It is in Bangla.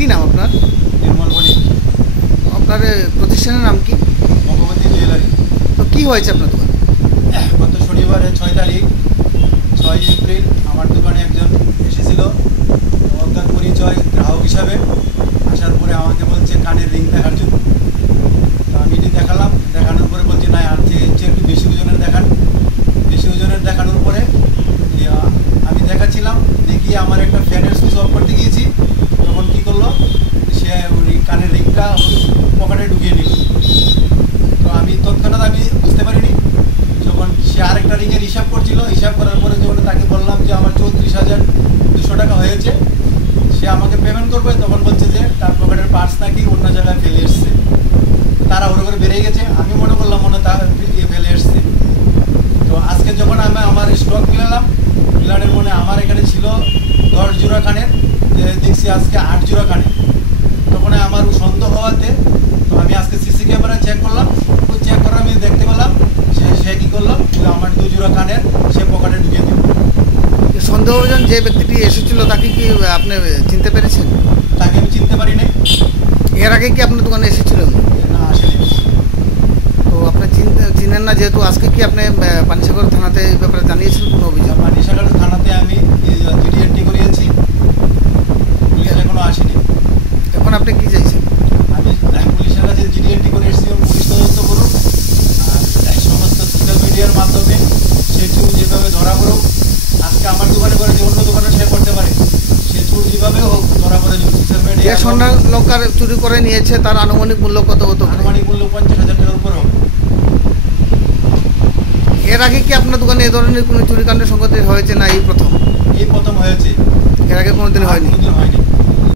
কি নাম আপনার? নির্মল বণিক। আপনার প্রতিষ্ঠানের নাম কি? ভগবতী জুয়েলারি। তো কি হয়েছে আপনার দোকানে? গত শনিবারে 6 তারিখ 6 এপ্রিল আমার দোকানে একজন এসেছিল অজ্ঞাত পরিচয় গ্রাহক হিসাবে। আসার পরে আমাকে বলছে কানের রিং দেখার জন্য। তো আমি এটি দেখালাম, দেখানোর পরে বলছে না আর চেয়ে একটু বেশি ওজনের দেখান। বেশি ওজনের দেখানোর পরে আমি দেখাচ্ছিলাম, দেখি আমার একটা ফ্যানের সুইচ অফ করতে গিয়েছি, তখন কী করলো সে ওই কানের রিংটা পকেটে ঢুকিয়ে নিল। তো আমি তৎক্ষণাৎ বুঝতে পারিনি। যখন সে আরেকটা রিংয়ের হিসাব করছিল, হিসাব করার পরে যখন তাকে বললাম যে আমার 34,200 টাকা হয়েছে, সে আমাকে পেমেন্ট করবে, তখন বলছে যে তার পকেটের পার্স নাকি অন্য জায়গায় ফেলে এসছে। তারা ওর করে বেরিয়ে গেছে, আমি মনে করলাম তার ফেলে এসছে। তো আজকে যখন আমি আমার স্টক মিলালাম, মিলানের মনে আমার এখানে ছিল 10 জোড়া কানের, দেখছি আজকে 8 জোড়া কানের। তখন আমার সন্দেহ হওয়াতে তো আমি আজকে সিসি ক্যামেরা চেক করলাম। তো চেক করে আমি দেখতে পেলাম সে কী করলো, আমার 2 জোড়া কানের সে পকেটে ঢুকিয়ে দিল। সন্দেহভাজন যে ব্যক্তিটি এসেছিল তাকে কি আপনি চিনতে পেরেছেন? তাকে আমি চিনতে পারিনি। এর আগে কি আপনার দোকানে এসেছিল? না, আসেনি। তো আপনি চিনেন না, যেহেতু আজকে কি আপনি পানিসাগর থানাতে এই ব্যাপারে জানিয়েছেন কোনো অভিযোগ? পানিসাগর থানাতে আমি জিডি এন্ট্রি করিয়েছি, পুলিশ এখনো আসেনি। এখন আপনি কি চাইছেন? আমি পুলিশের কাছে জিডি এন্ট্রি করে এসেছি, পুলিশ তদন্ত করুক, আর সমস্ত সোশ্যাল মিডিয়ার মাধ্যমে সে চুর যেভাবে ধরা পড়ুক। আজকে আমার দোকানে করে যে অন্য দোকানে সে করতে পারে, সে চুর যেভাবে হোক ধরা পড়ে যে সোশ্যাল মিডিয়া। সোনা লঙ্কার চুরি করে নিয়েছে, তার আনুমানিক মূল্য কত হতো? আনুমানিক মূল্য 50,000 টাকার উপর হবে। এর আগে কি আপনার দোকানে এ ধরনের কোনো চুরিকাণ্ডের সংগতি হয়েছে না এই প্রথম? এই প্রথম হয়েছে, এর আগে কোনোদিন হয়নি? কোনোদিন হয়নি।